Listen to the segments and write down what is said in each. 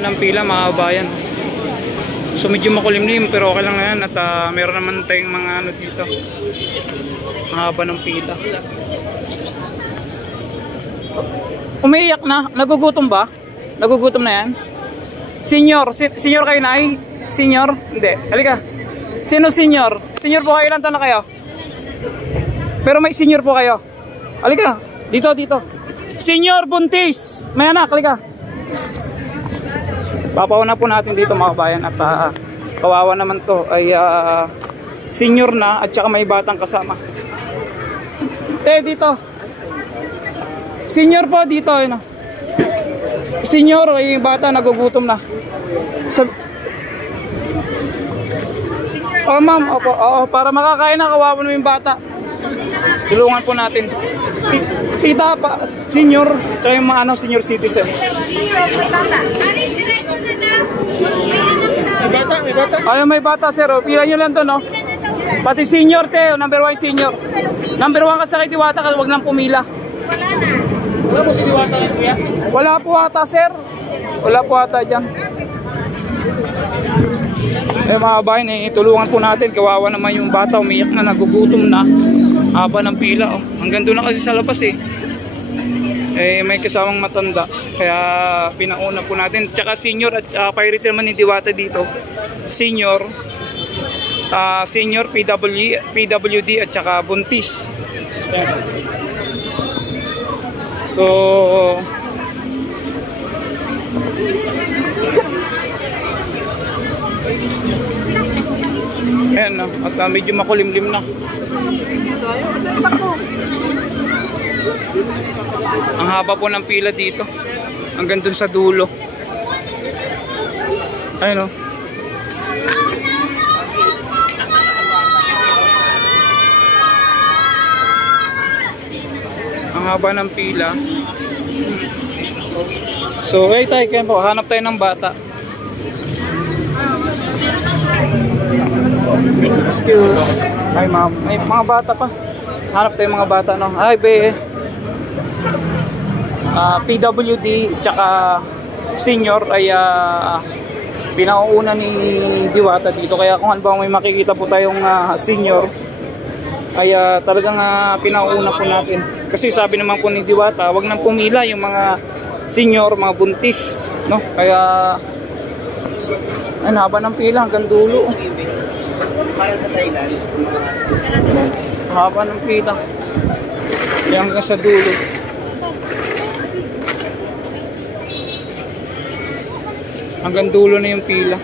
haba ng pila mga kabayan. So medyo makulimlim pero okay lang na yan. At meron naman tayong mga ano dito. Haba ng pila. Umiiyak na? Nagugutom ba? Nagugutom na yan? Senior? Senior kayo na ay? Senior? Hindi. Halika. Sino senior? Senior po kayo, ilan taon na kayo? Pero may senior po kayo. Halika. Dito, dito. Senior buntis. May anak, halika. Papauna po natin dito mga kabayan. At kawawa naman to ay senior na at saka may batang kasama. Dito. Senior po dito. Ano? Senior, ay bata nagugutom na. Oh ma'am, opo, para makakain na, kawawa na yung bata. Tulungan po natin. Tita pa, senior, tsaka yung mga senior citizen. May bata. Ay, may bata sir, pila nyo lang to no. Pati senior te, number 1 senior. Number 1 ka sa kay Diwata, wag nang pumila. Wala po si Diwata kuya? Wala po ata sir. Wala po ata dyan. Eh mga bayan, tulungan po natin. Kawawa naman yung bata, umiyak na, nagugutom na. Haba ng pila oh. Hanggang doon na kasi sa labas eh. May kasamang matanda. Kaya pinauna po natin. Tsaka senior at priority naman ni Diwata dito. Senior, senior, PWD at tsaka buntis. So ayan no, at medyo makulimlim na. Ang haba po ng pila dito hanggang dun sa dulo. Ayun no. Ang haba ng pila. So hey tayo kayo po, hanap tayo ng bata. Excuse. Ay ma'am, may mga bata pa. Hanap tayo mga bata no. Ay be. PWD tsaka senior ay pinauuna ni Diwata dito. Kaya kung halimbawa may makikita po tayong senior ay talagang pinauuna po natin. Kasi sabi naman po ni Diwata, wag nang pumila yung mga senior, mga buntis, no? Kaya ay haba ng pila hanggang dulo. Para sa Thailand, haba ng pila. Hanggang sa dulo. Hanggang dulo na yung pila.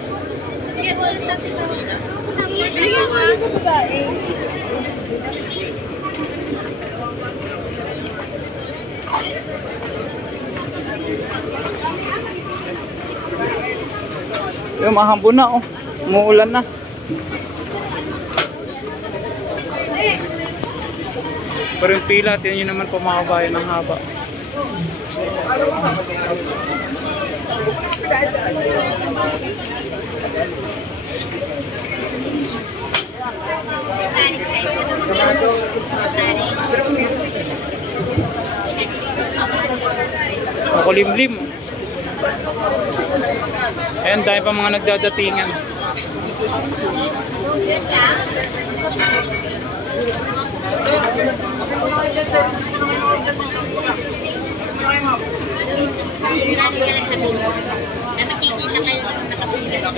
Yung mahambon na oh. Umuulan na. Pero yung pila, tiyan nyo naman pumakabayan ng haba. Makulimlim. Ayan, dahil pa mga nagdadatingan. Nakikita kayo ng nakapila.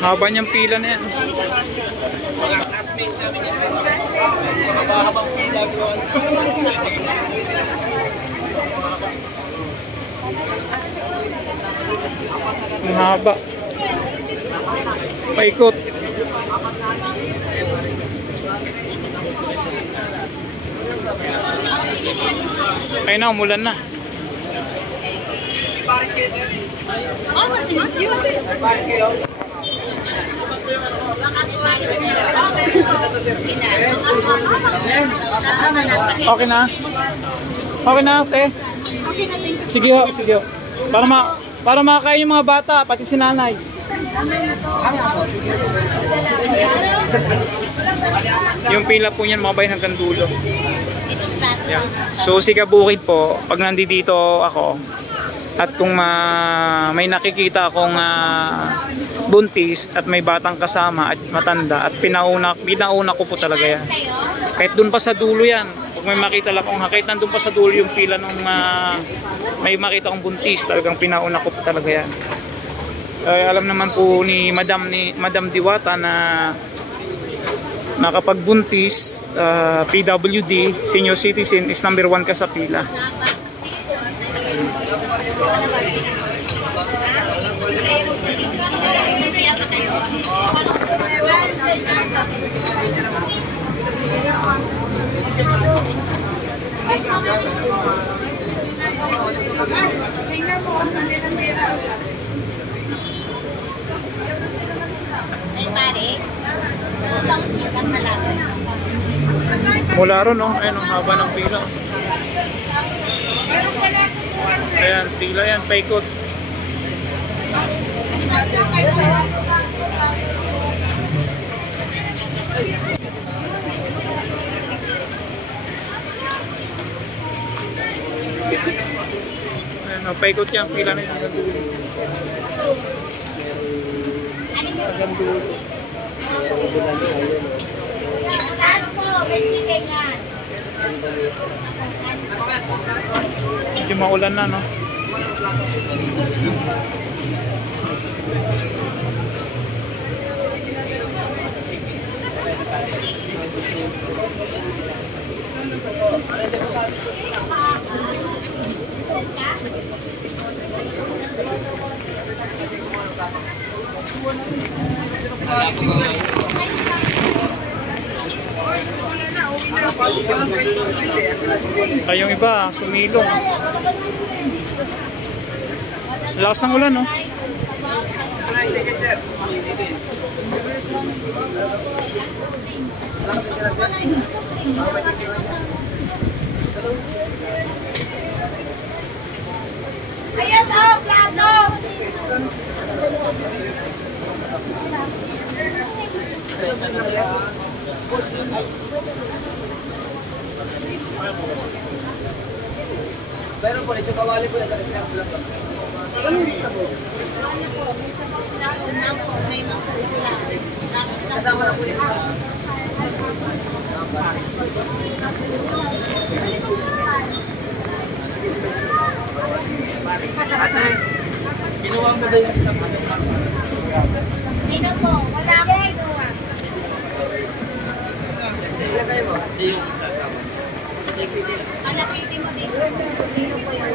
Haba niyang pila na yan. Ang haba. Paikot. Ay na, umulan na. Paris kayo, sir. Thank you. Paris kayo. Okay na? Okay na, te? Sige ho, sige ho. Para makakain yung mga bata, pati si nanay. Yung pila po niyan mga bayan hanggang dulo. Itong plato. Yeah. So Siga Bukid po, pag nandito ako, at kung may nakikita akong buntis at may batang kasama at matanda at pinauna ko po talaga yan. Kayo? Kahit dun pa sa dulo yan. Pag may makita lang akong kahit nandun pa sa dulo yung pila nung may makita akong buntis, talagang pinauna ko po talaga yan. Alam naman po ni Madam Diwata na kapag buntis, PWD, senior citizen is number 1 ka sa pila. Ay, Paris. Isang sikat malapit. Mula ron, no? Ayun, ang haba ng pila. Ayan, pila yan, paikot. Ayan, paikot yan, pila na yan. Hanggang dulo. Ano po? May chicken yan. Medyo maulan na, no? Kayong iba, sumilong. Lakas ng ulan, no? Ayan o, plato! Pero po, ito kawali po yung talagang bulang lang. Ano yung sabog? Kasama na po yung ate, ginawa mo ba yung isang Sino po? Wala ko ginawa. Sino kayo ba? Hindi yung isa. Alakitin mo dito. Sino po yun?